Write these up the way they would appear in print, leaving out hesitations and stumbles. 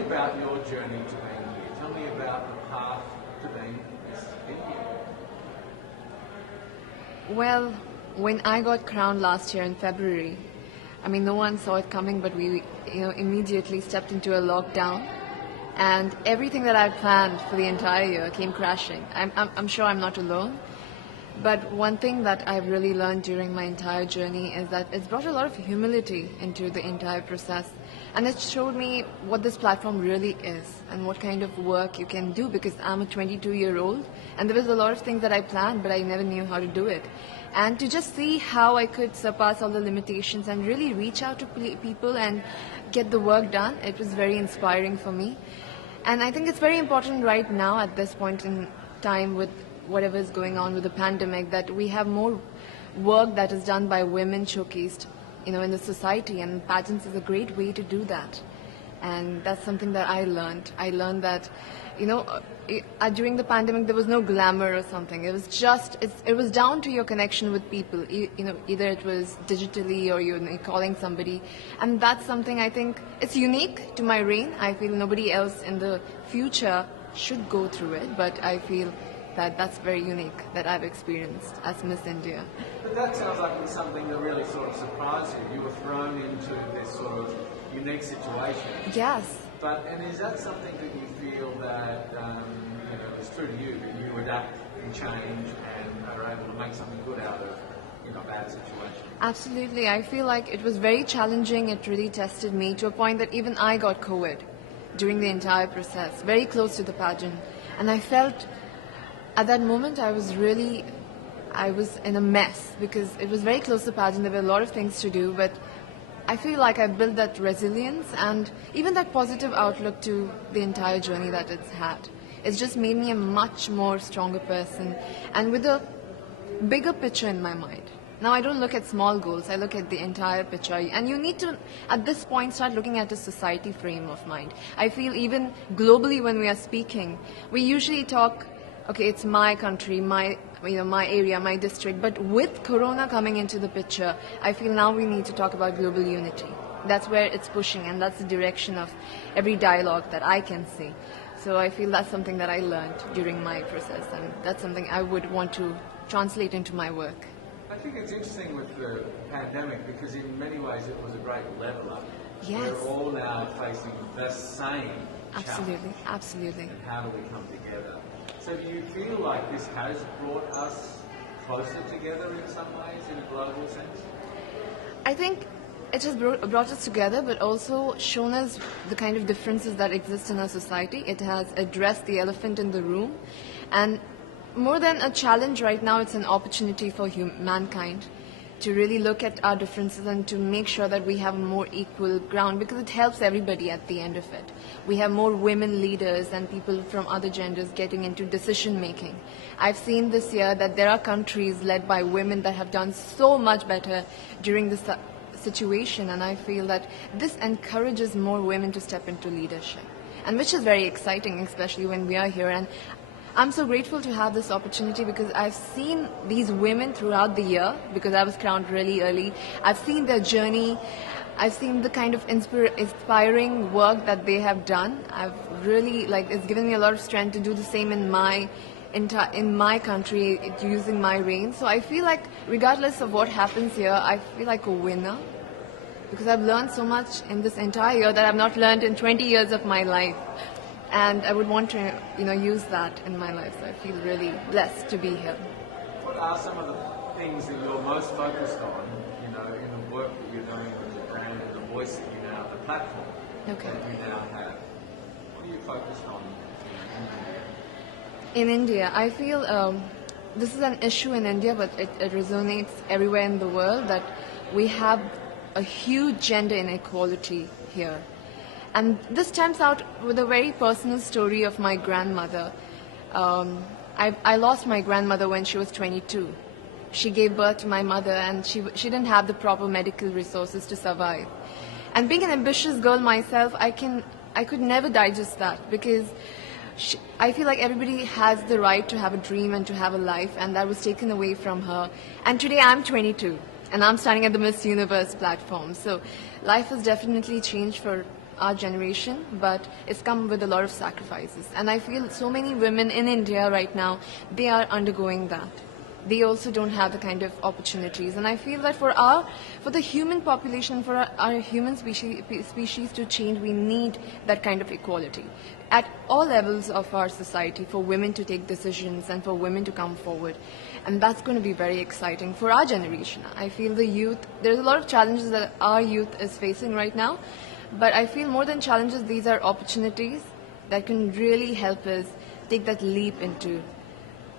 me about your journey to being here. Tell me about the path to being Miss India. Well, when I got crowned last year in February, I mean, no one saw it coming, but we, immediately stepped into a lockdown, and everything that I planned for the entire year came crashing. I'm sure I'm not alone. But one thing that I've really learned during my entire journey is that it's brought a lot of humility into the entire process. And it showed me what this platform really is and what kind of work you can do, because I'm a 22-year-old and there was a lot of things that I planned, but I never knew how to do it. And to just see how I could surpass all the limitations and really reach out to people and get the work done, it was very inspiring for me. And I think it's very important right now at this point in time with whatever is going on with the pandemic, that we have more work that is done by women showcased, in the society, and pageants is a great way to do that. And that's something that I learned. I learned that, during the pandemic there was no glamour or something. It was just, it was down to your connection with people. Either it was digitally or you're calling somebody, and that's something I think it's unique to my reign. I feel nobody else in the future should go through it, but I feel that's very unique that I've experienced as Miss India. But that sounds like it's something that really sort of surprised you. You were thrown into this sort of unique situation. Yes. And is that something that you feel that is true to you, that you adapt and change and are able to make something good out of a bad situation? Absolutely. I feel like it was very challenging. It really tested me to a point that even I got COVID during the entire process, very close to the pageant. And I felt at that moment I was in a mess, because it was very close to the pageant. There were a lot of things to do, but I feel like I built that resilience and even that positive outlook to the entire journey that it's had. It's just made me a much more stronger person and with a bigger picture in my mind. Now I don't look at small goals, I look at the entire picture. And you need to, at this point, start looking at a society frame of mind. I feel even globally when we are speaking, we usually talk, okay, it's my country, my area, my district. But with Corona coming into the picture, I feel now we need to talk about global unity. That's where it's pushing, and that's the direction of every dialogue that I can see. So I feel that's something that I learned during my process, and that's something I would want to translate into my work. I think it's interesting with the pandemic, because in many ways it was a great leveler. Yes. We're all now facing the same Absolutely, challenge. absolutely. And how do we come together? So do you feel like this has brought us closer together in some ways, in a global sense? I think it has brought us together, but also shown us the kind of differences that exist in our society. It has addressed the elephant in the room, and more than a challenge right now, it's an opportunity for mankind to really look at our differences and to make sure that we have more equal ground, because it helps everybody at the end of it. We have more women leaders and people from other genders getting into decision making. I've seen this year that there are countries led by women that have done so much better during this situation, and I feel that this encourages more women to step into leadership, and which is very exciting, especially when we are here. And I'm so grateful to have this opportunity, because I've seen these women throughout the year, because I was crowned really early. I've seen their journey. I've seen the kind of inspiring work that they have done. I've really, it's given me a lot of strength to do the same in my country, using my reign. So I feel like regardless of what happens here, I feel like a winner, because I've learned so much in this entire year that I've not learned in 20 years of my life. And I would want to, use that in my life. So I feel really blessed to be here. What are some of the things that you're most focused on, in the work that you're doing with the brand and the voice that you now, the platform that you now have? What are you focused on in India? I feel this is an issue in India, but it resonates everywhere in the world, that we have a huge gender inequality here. And this stems out with a very personal story of my grandmother. I lost my grandmother when she was 22. She gave birth to my mother, and she didn't have the proper medical resources to survive. And being an ambitious girl myself, I could never digest that, because I feel like everybody has the right to have a dream and to have a life, and that was taken away from her. And today I'm 22, and I'm standing at the Miss Universe platform. So life has definitely changed for our generation, but it's come with a lot of sacrifices. And I feel so many women in India right now, they are undergoing that. They also don't have the kind of opportunities. And I feel that for the human population, for our human species to change, we need that kind of equality at all levels of our society, for women to take decisions and for women to come forward. And that's going to be very exciting for our generation. I feel the youth, there's a lot of challenges that our youth is facing right now, but I feel more than challenges, these are opportunities that can really help us take that leap into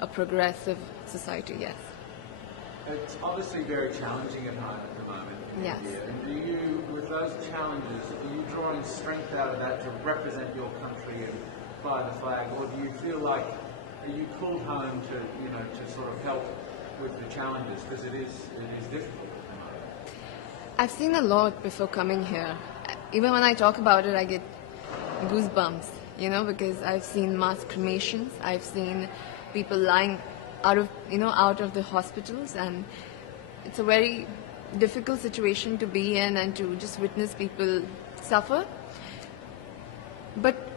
a progressive society, yes. It's obviously very challenging at home at the moment. Yes. And do you, with those challenges, are you drawing strength out of that to represent your country and fly the flag, or do you feel like, are you called home to, to sort of help with the challenges, because it is difficult at the moment? I've seen a lot before coming here. Even when I talk about it, I get goosebumps, because I've seen mass cremations, I've seen people lying out of the hospitals, and it's a very difficult situation to be in and to just witness people suffer. But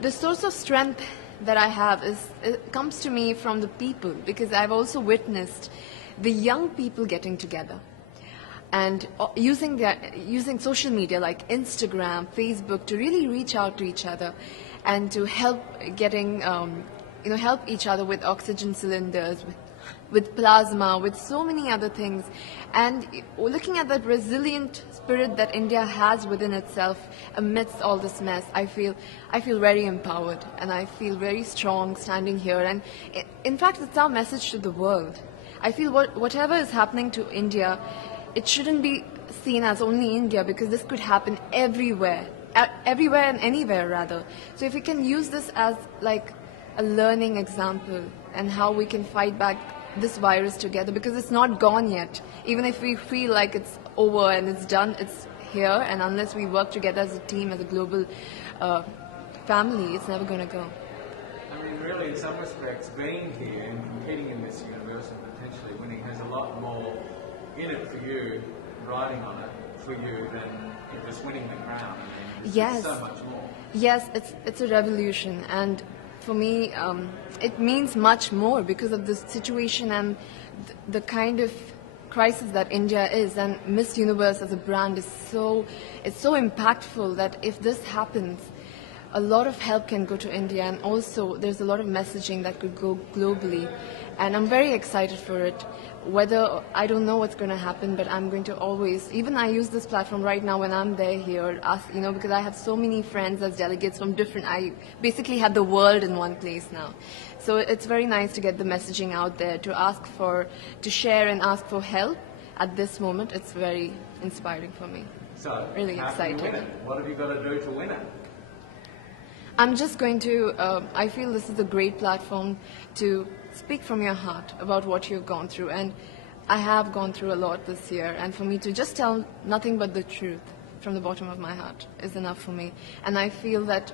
the source of strength that I have it comes to me from the people, because I've also witnessed the young people getting together and using social media like Instagram, Facebook to really reach out to each other and to help help each other with oxygen cylinders, with plasma, with so many other things. And looking at that resilient spirit that India has within itself amidst all this mess, I feel very empowered, and I feel very strong standing here. And in fact, it's our message to the world. I feel whatever is happening to India, it shouldn't be seen as only India, because this could happen everywhere and anywhere rather. So if we can use this as like a learning example and how we can fight back this virus together, because it's not gone yet. Even if we feel like it's over and it's done, it's here, and unless we work together as a team, as a global family, it's never going to go. I mean, really, in some respects, being here and competing in this universe and potentially winning has a lot more in it for you, riding on it for you, than just winning the crown. I mean, yes. It's so much more. Yes, it's a revolution, and for me, it means much more because of the situation and the kind of crisis that India is. And Miss Universe as a brand is so impactful that if this happens, a lot of help can go to India, and also there's a lot of messaging that could go globally. And I'm very excited for it. Whether, I don't know what's going to happen, but I'm going to always, even I use this platform right now when I'm there here, because I have so many friends as delegates from I basically have the world in one place now. So it's very nice to get the messaging out there, to share and ask for help at this moment. It's very inspiring for me. So, really excited. Can you win it? What have you got to do to win it? I'm just going to, I feel this is a great platform to speak from your heart about what you've gone through. And I have gone through a lot this year. And for me to just tell nothing but the truth from the bottom of my heart is enough for me. And I feel that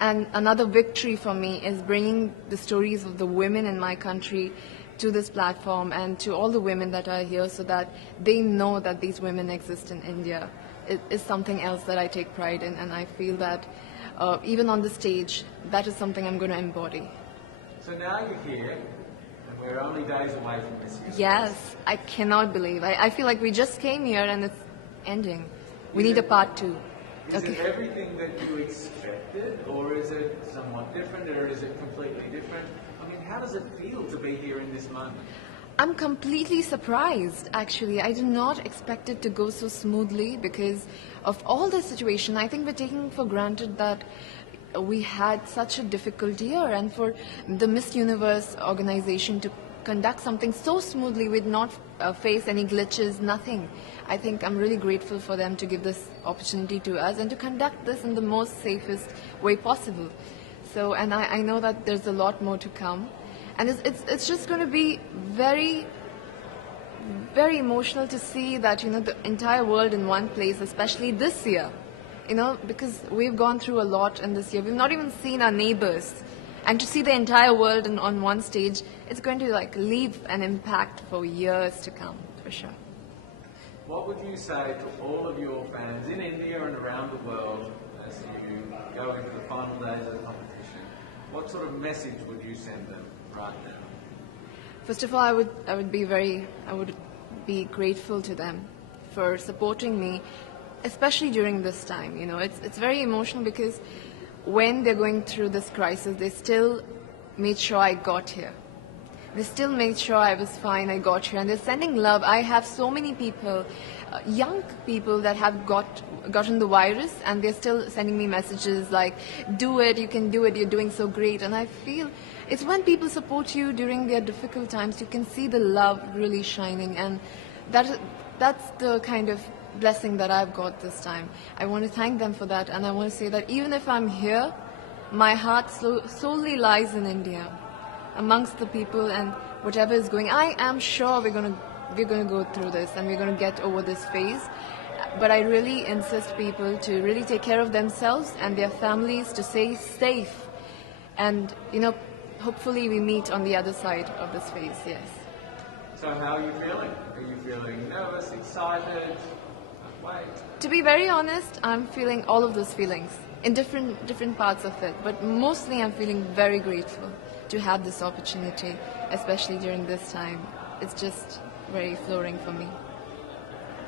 and another victory for me is bringing the stories of the women in my country to this platform and to all the women that are here, so that they know that these women exist in India. It is something else that I take pride in, and I feel that even on the stage, that is something I'm going to embody. So now you're here, and we're only days away from this year. Yes, I cannot believe. I feel like we just came here and it's ending. We need a part 2. Is it everything that you expected, or is it somewhat different, or is it completely different? I mean, how does it feel to be here in this moment? I'm completely surprised, actually. I did not expect it to go so smoothly because of all the situation. I think we're taking for granted that we had such a difficult year, and for the Miss Universe organization to conduct something so smoothly with not face any glitches, nothing. I think I'm really grateful for them to give this opportunity to us and to conduct this in the most safest way possible. So, and I know that there's a lot more to come. And it's just going to be very, very emotional to see that, the entire world in one place, especially this year, because we've gone through a lot in this year. We've not even seen our neighbors. And to see the entire world on one stage, it's going to leave an impact for years to come, for sure. What would you say to all of your fans in India and around the world as you go into the final days of the competition, what sort of message would you send them right now? First of all, I would be grateful to them for supporting me, especially during this time. You know, it's very emotional because when they're going through this crisis, they still made sure I got here. They still made sure I was fine, I got here, and they're sending love. I have so many people, young people that have gotten the virus, and they're still sending me messages like, do it, you can do it, you're doing so great. And I feel it's when people support you during their difficult times, you can see the love really shining, and that's the kind of blessing that I've got this time. I want to thank them for that, and I want to say that even if I'm here, my heart solely lies in India, amongst the people, and whatever is going, I am sure we're going to go through this and we're going to get over this phase. But I really insist people to really take care of themselves and their families, to stay safe, and hopefully we meet on the other side of this phase. Yes. So how are you feeling? Are you feeling nervous, excited? Wait. To be very honest, I'm feeling all of those feelings in different parts of it, but mostly I'm feeling very grateful to have this opportunity, especially during this time. It's just very flooring for me.